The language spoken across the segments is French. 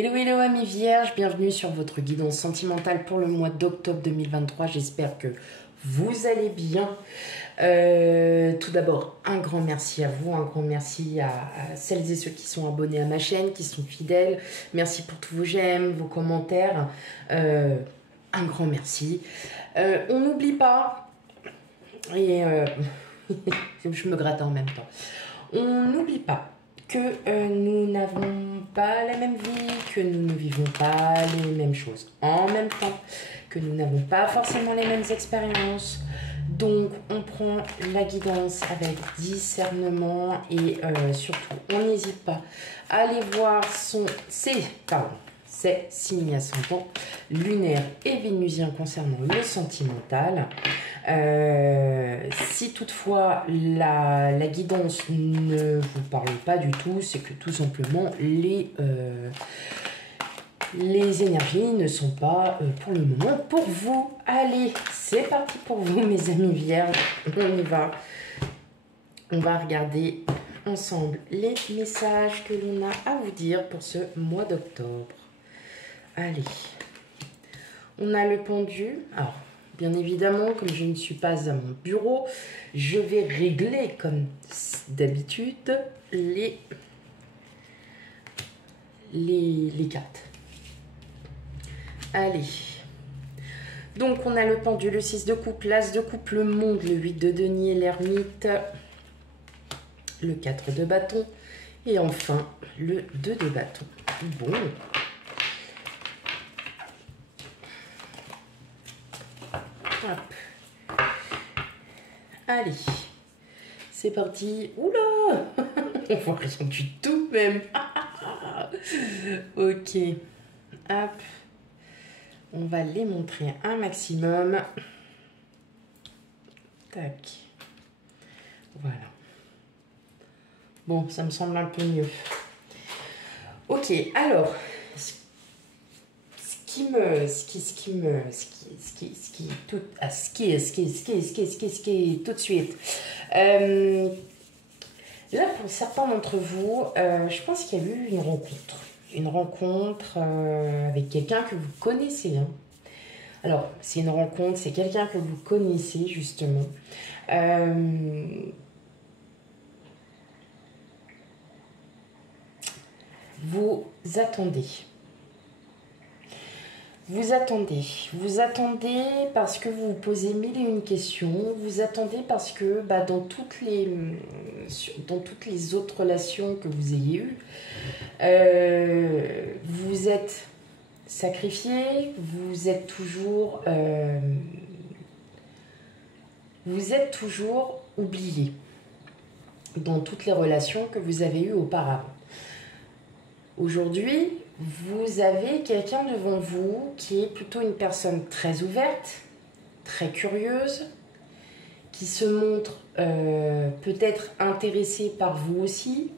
Hello, hello amis vierges, bienvenue sur votre guidance sentimentale pour le mois d'octobre 2023. J'espère que vous allez bien. Tout d'abord, un grand merci à vous, un grand merci à celles et ceux qui sont abonnés à ma chaîne, qui sont fidèles. Merci pour tous vos j'aime, vos commentaires. Un grand merci. On n'oublie pas, et je me gratte en même temps, on n'oublie pas que nous n'avons pas la même vie, que nous ne vivons pas les mêmes choses en même temps, que nous n'avons pas forcément les mêmes expériences. Donc, on prend la guidance avec discernement et surtout, on n'hésite pas à aller voir ses signes ascendants lunaires et vénusiens concernant le sentimental. Si toutefois la guidance ne vous parle pas du tout, c'est que tout simplement les énergies ne sont pas pour le moment pour vous. Allez, c'est parti pour vous mes amis vierges, on y va. On va regarder ensemble les messages que l'on a à vous dire pour ce mois d'octobre. Allez, on a le pendu. Alors, bien évidemment, comme je ne suis pas à mon bureau, je vais régler comme d'habitude les cartes. Allez. Donc, on a le pendu, le 6 de coupe, l'as de coupe, le monde, le 8 de denier, l'ermite, le 4 de bâton et enfin le 2 de bâton. Bon. Hop. Allez, c'est parti. Oula, on voit rien du tout même. Ok, hop, on va les montrer un maximum. Tac, voilà. Bon, ça me semble un peu mieux. Ok, alors, ce qui est tout de suite. Là, pour certains d'entre vous, je pense qu'il y a eu une rencontre avec quelqu'un que vous connaissez. Hein. Alors, c'est une rencontre, c'est quelqu'un que vous connaissez justement. Vous attendez. Vous attendez parce que vous vous posez mille et une questions, vous attendez parce que dans toutes les autres relations que vous ayez eues, vous êtes sacrifié, vous êtes toujours oublié dans toutes les relations que vous avez eues auparavant. Aujourd'hui, vous avez quelqu'un devant vous qui est plutôt une personne très ouverte, très curieuse, qui se montre peut-être intéressée par vous aussi.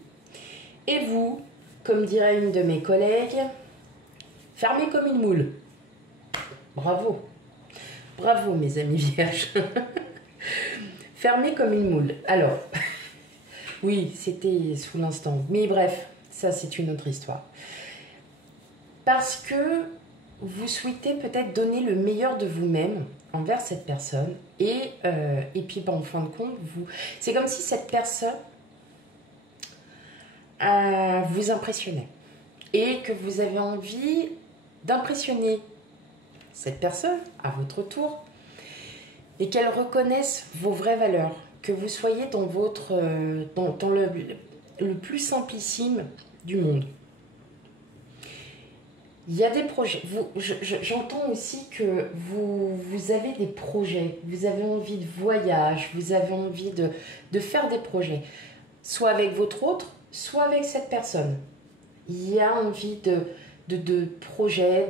Et vous, comme dirait une de mes collègues, fermé comme une moule. Bravo. Bravo mes amis vierges. Fermé comme une moule. Alors, oui, c'était sous l'instant. Mais bref, ça c'est une autre histoire. Parce que vous souhaitez peut-être donner le meilleur de vous-même envers cette personne. Et puis, en fin de compte, c'est comme si cette personne vous impressionnait. Et que vous avez envie d'impressionner cette personne à votre tour. Et qu'elle reconnaisse vos vraies valeurs. Que vous soyez dans le plus simplissime du monde. Il y a des projets. J'entends aussi que vous avez des projets. Vous avez envie de voyage. Vous avez envie de faire des projets. Soit avec votre autre, soit avec cette personne. Il y a envie de projets,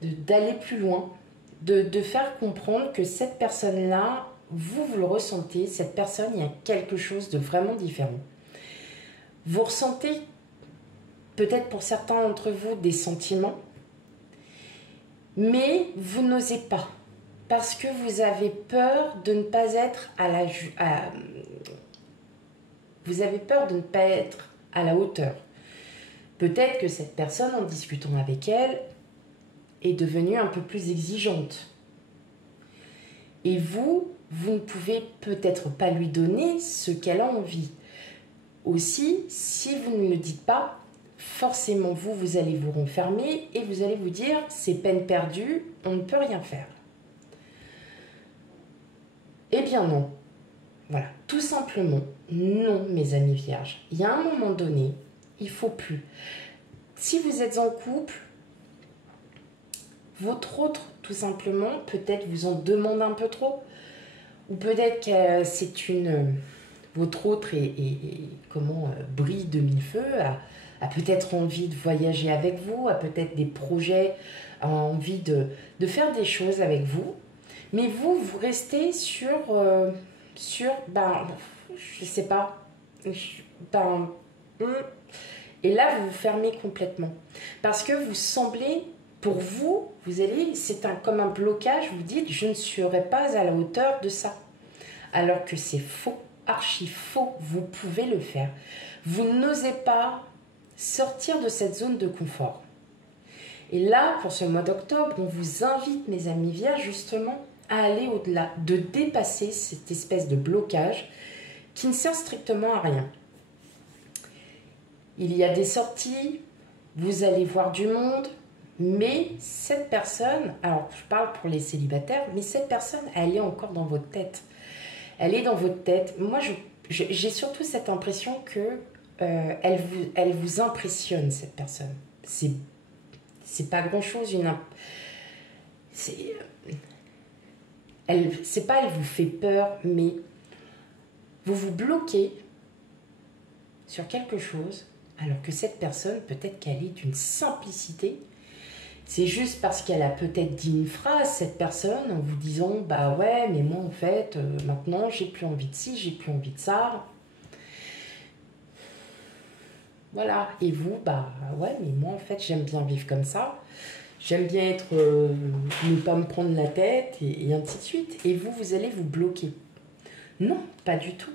d'aller plus loin. De faire comprendre que cette personne-là, vous le ressentez. Cette personne, il y a quelque chose de vraiment différent. Vous ressentez peut-être pour certains d'entre vous des sentiments, mais vous n'osez pas parce que vous avez peur de ne pas être vous avez peur de ne pas être à la hauteur. Peut-être que cette personne, en discutant avec elle, est devenue un peu plus exigeante. Et vous ne pouvez peut-être pas lui donner ce qu'elle a envie. Aussi, si vous ne le dites pas, forcément vous allez vous renfermer et vous allez vous dire c'est peine perdue, on ne peut rien faire. Eh bien non. Voilà, tout simplement, non mes amis vierges. Il y a un moment donné, il ne faut plus. Si vous êtes en couple, votre autre, tout simplement, peut-être vous en demande un peu trop. Ou peut-être que c'est une... Votre autre brille de mille feux, a peut-être envie de voyager avec vous, a peut-être des projets, a envie de faire des choses avec vous. Mais vous restez sur je sais pas, et là, vous vous fermez complètement. Parce que vous semblez, pour vous, c'est comme un blocage, vous dites, je ne serai pas à la hauteur de ça. Alors que c'est faux, archi faux, vous pouvez le faire. Vous n'osez pas sortir de cette zone de confort. Et là, pour ce mois d'octobre, on vous invite, mes amis vierges, justement, à aller au-delà, de dépasser cette espèce de blocage qui ne sert strictement à rien. Il y a des sorties, vous allez voir du monde, mais cette personne, alors je parle pour les célibataires, mais cette personne, elle est encore dans votre tête. Elle est dans votre tête. Moi, j'ai surtout cette impression que elle vous impressionne, cette personne. C'est pas grand-chose, elle vous fait peur, mais vous vous bloquez sur quelque chose, alors que cette personne, peut-être qu'elle est d'une simplicité. C'est juste parce qu'elle a peut-être dit une phrase, cette personne, en vous disant « Bah ouais, mais moi en fait, maintenant j'ai plus envie de ci, j'ai plus envie de ça. » Voilà, et vous, bah ouais, mais moi en fait j'aime bien vivre comme ça. J'aime bien être, ne pas me prendre la tête, et ainsi de suite. Et vous allez vous bloquer. Non, pas du tout.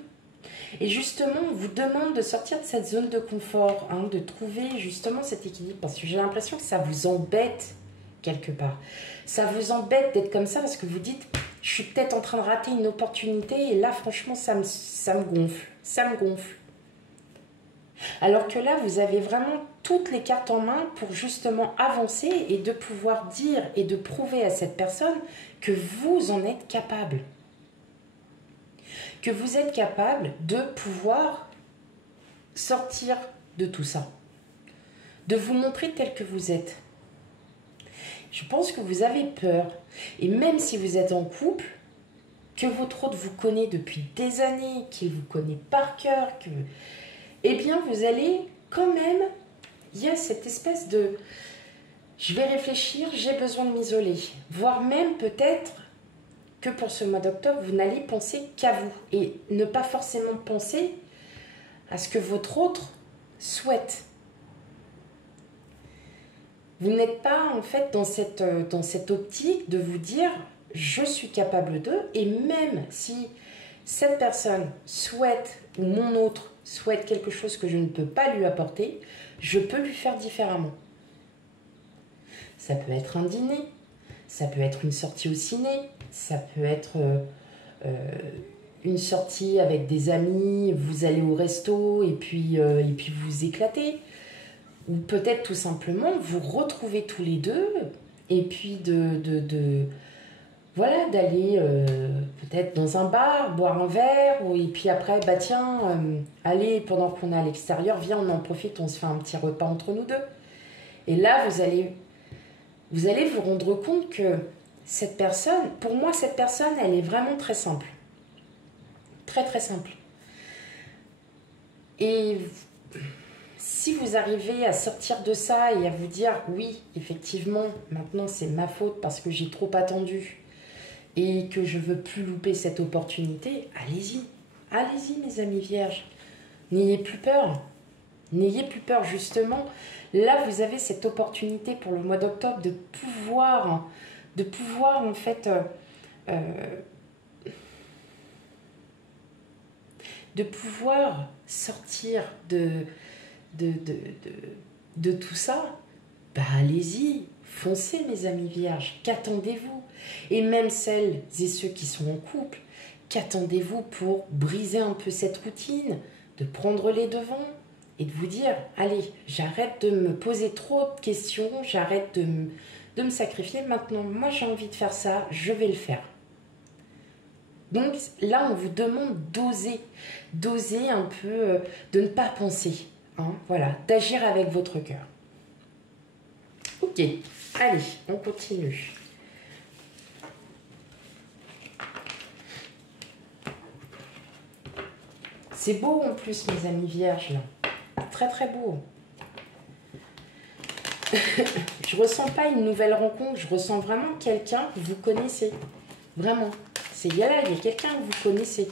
Et justement, on vous demande de sortir de cette zone de confort, hein, de trouver justement cet équilibre. Parce que j'ai l'impression que ça vous embête quelque part. Ça vous embête d'être comme ça parce que vous dites, je suis peut-être en train de rater une opportunité et là, franchement, ça me gonfle. Ça me gonfle. Alors que là, vous avez vraiment toutes les cartes en main pour justement avancer et de pouvoir dire et de prouver à cette personne que vous en êtes capable. Que vous êtes capable de pouvoir sortir de tout ça. De vous montrer tel que vous êtes. Je pense que vous avez peur. Et même si vous êtes en couple, que votre autre vous connaît depuis des années, qu'il vous connaît par cœur, eh bien, vous allez quand même... Il y a cette espèce de... Je vais réfléchir, j'ai besoin de m'isoler. Voire même peut-être que pour ce mois d'octobre, vous n'allez penser qu'à vous. Et ne pas forcément penser à ce que votre autre souhaite. Vous n'êtes pas en fait dans cette optique de vous dire « je suis capable de » et même si cette personne souhaite ou mon autre souhaite quelque chose que je ne peux pas lui apporter, je peux lui faire différemment. Ça peut être un dîner, ça peut être une sortie au ciné, ça peut être une sortie avec des amis, vous allez au resto et puis vous éclatez. Ou peut-être tout simplement vous retrouvez tous les deux et puis voilà, d'aller peut-être dans un bar, boire un verre, et puis après, bah tiens, allez, pendant qu'on est à l'extérieur, viens, on en profite, on se fait un petit repas entre nous deux. Et là, vous allez vous rendre compte que cette personne, pour moi, cette personne, elle est vraiment très simple. Très, très simple. Et si vous arrivez à sortir de ça et à vous dire, oui, effectivement, maintenant c'est ma faute parce que j'ai trop attendu, et que je ne veux plus louper cette opportunité, allez-y. Allez-y, mes amis vierges. N'ayez plus peur. N'ayez plus peur, justement. Là, vous avez cette opportunité pour le mois d'octobre de pouvoir en fait, de pouvoir sortir de de tout ça, bah allez-y, foncez mes amis vierges, qu'attendez-vous? Et même celles et ceux qui sont en couple, qu'attendez-vous pour briser un peu cette routine, de prendre les devants et de vous dire, allez, j'arrête de me poser trop de questions, j'arrête de me sacrifier, maintenant, moi j'ai envie de faire ça, je vais le faire. Donc là, on vous demande d'oser un peu, de ne pas penser, hein, voilà, d'agir avec votre cœur. Ok, allez, on continue. C'est beau en plus, mes amis vierges, là. Très très beau. Je ressens pas une nouvelle rencontre, je ressens vraiment quelqu'un que vous connaissez. Vraiment. C'est là, il y a quelqu'un que vous connaissez.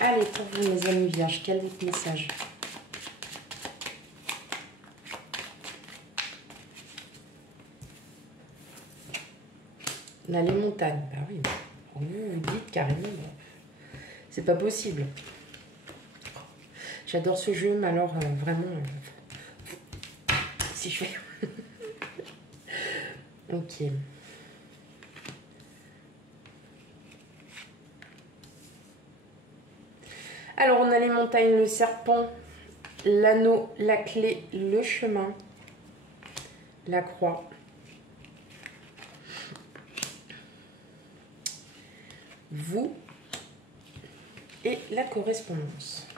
Allez, pour vous, mes amis vierges, quel est votre message? Là, les montagnes. Bah oui, vous dites carrément, c'est pas possible. J'adore ce jeu, mais alors vraiment, si je fais... Ok. Alors, on a les montagnes, le serpent, l'anneau, la clé, le chemin, la croix. Vous et la correspondance.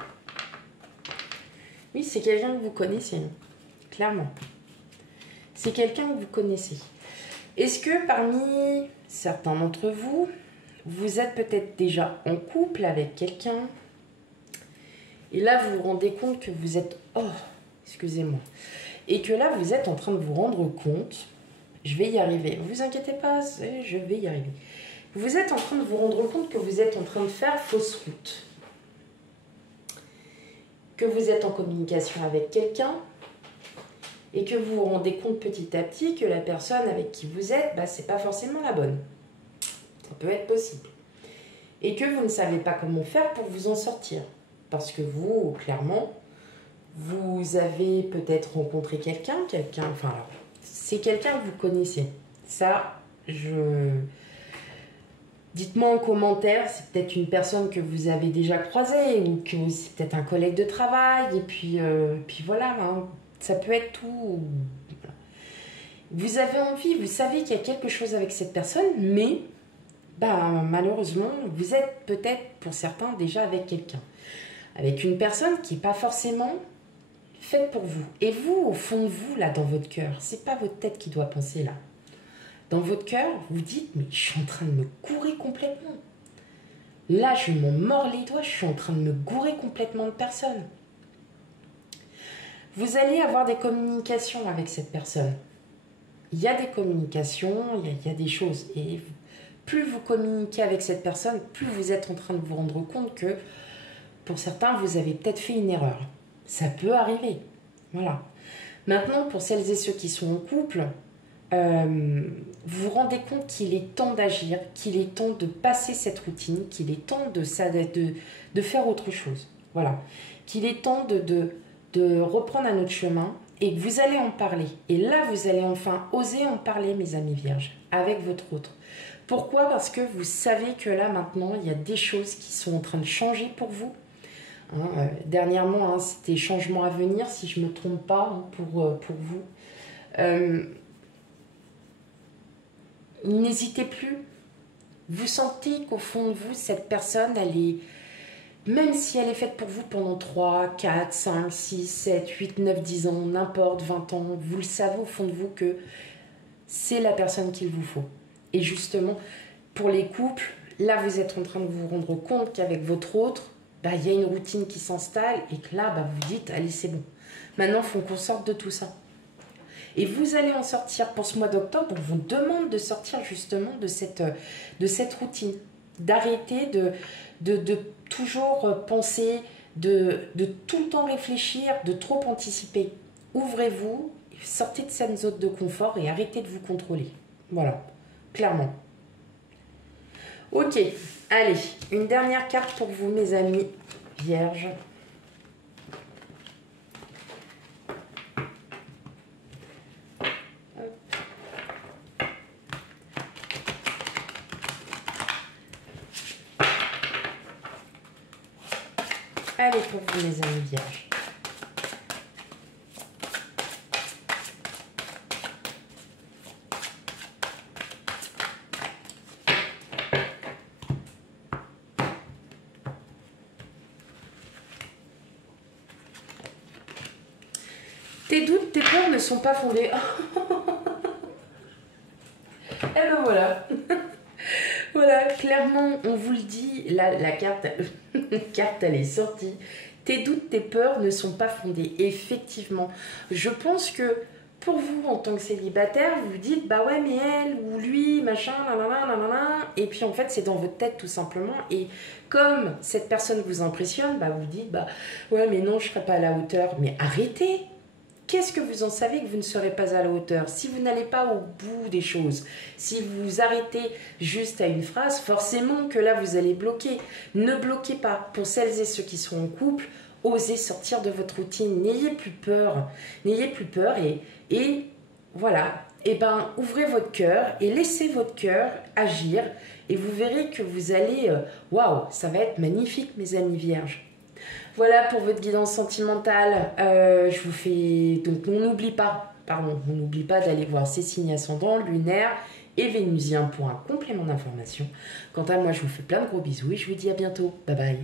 Oui, c'est quelqu'un que vous connaissez, clairement. C'est quelqu'un que vous connaissez. Est-ce que parmi certains d'entre vous, vous êtes peut-être déjà en couple avec quelqu'un et là, vous vous rendez compte que vous êtes... Oh, excusez-moi. Et que là, vous êtes en train de vous rendre compte... Je vais y arriver. Ne vous inquiétez pas, je vais y arriver. Vous êtes en train de vous rendre compte que vous êtes en train de faire fausse route. Que vous êtes en communication avec quelqu'un et que vous vous rendez compte petit à petit que la personne avec qui vous êtes, bah, c'est pas forcément la bonne. Ça peut être possible. Et que vous ne savez pas comment faire pour vous en sortir. Parce que vous, clairement, vous avez peut-être rencontré quelqu'un, enfin, c'est quelqu'un que vous connaissez. Ça, dites-moi en commentaire, c'est peut-être une personne que vous avez déjà croisée ou que c'est peut-être un collègue de travail. Et puis voilà, hein, ça peut être tout. Vous avez envie, vous savez qu'il y a quelque chose avec cette personne, mais bah, malheureusement, vous êtes peut-être pour certains déjà avec quelqu'un. Avec une personne qui n'est pas forcément faite pour vous. Et vous, au fond de vous, là, dans votre cœur, c'est pas votre tête qui doit penser là. Dans votre cœur, vous dites, mais je suis en train de me gourer complètement. Là, je m'en mords les doigts, je suis en train de me gourer complètement de personne. Vous allez avoir des communications avec cette personne. Il y a des communications, il y a des choses. Et plus vous communiquez avec cette personne, plus vous êtes en train de vous rendre compte que, pour certains, vous avez peut-être fait une erreur. Ça peut arriver. Voilà. Maintenant, pour celles et ceux qui sont en couple, vous vous rendez compte qu'il est temps d'agir, qu'il est temps de passer cette routine, qu'il est temps de faire autre chose. Voilà. Qu'il est temps de reprendre un autre chemin et que vous allez en parler. Et là, vous allez enfin oser en parler, mes amis vierges, avec votre autre. Pourquoi? Parce que vous savez que là, maintenant, il y a des choses qui sont en train de changer pour vous. Hein, dernièrement, hein, c'était changement à venir, si je ne me trompe pas, hein, pour vous. N'hésitez plus. Vous sentez qu'au fond de vous, cette personne, elle est, même si elle est faite pour vous pendant 3, 4, 5, 6, 7, 8, 9, 10 ans, n'importe, 20 ans, vous le savez au fond de vous que c'est la personne qu'il vous faut. Et justement, pour les couples, là, vous êtes en train de vous rendre compte qu'avec votre autre, bah, y a une routine qui s'installe et que là, bah, vous dites, allez, c'est bon. Maintenant, il faut qu'on sorte de tout ça. Et vous allez en sortir pour ce mois d'octobre. On vous demande de sortir justement de cette routine. D'arrêter de toujours penser, de tout le temps réfléchir, de trop anticiper. Ouvrez-vous, sortez de cette zone de confort et arrêtez de vous contrôler. Voilà, clairement. Ok, allez, une dernière carte pour vous, mes amis vierges. Allez, pour vous, mes amis vierges. Tes doutes, tes peurs ne sont pas fondés. Et ben voilà. Voilà, clairement, on vous le dit, la carte, la carte, elle est sortie. Tes doutes, tes peurs ne sont pas fondés. Effectivement, je pense que pour vous, en tant que célibataire, vous vous dites, bah ouais, mais elle ou lui, machin, nanana, nanana. Et puis en fait, c'est dans votre tête tout simplement. Et comme cette personne vous impressionne, bah vous dites, bah ouais, mais non, je serai pas à la hauteur. Mais arrêtez! Qu'est-ce que vous en savez que vous ne serez pas à la hauteur? Si vous n'allez pas au bout des choses, si vous vous arrêtez juste à une phrase, forcément que là vous allez bloquer. Ne bloquez pas. Pour celles et ceux qui sont en couple, osez sortir de votre routine. N'ayez plus peur. N'ayez plus peur et voilà. Et ben ouvrez votre cœur et laissez votre cœur agir et vous verrez que vous allez... Waouh, ça va être magnifique mes amis vierges. Voilà pour votre guidance sentimentale. Je vous fais... Donc, on n'oublie pas, d'aller voir ces signes ascendants, lunaires et vénusiens pour un complément d'information. Quant à moi, je vous fais plein de gros bisous et je vous dis à bientôt. Bye bye.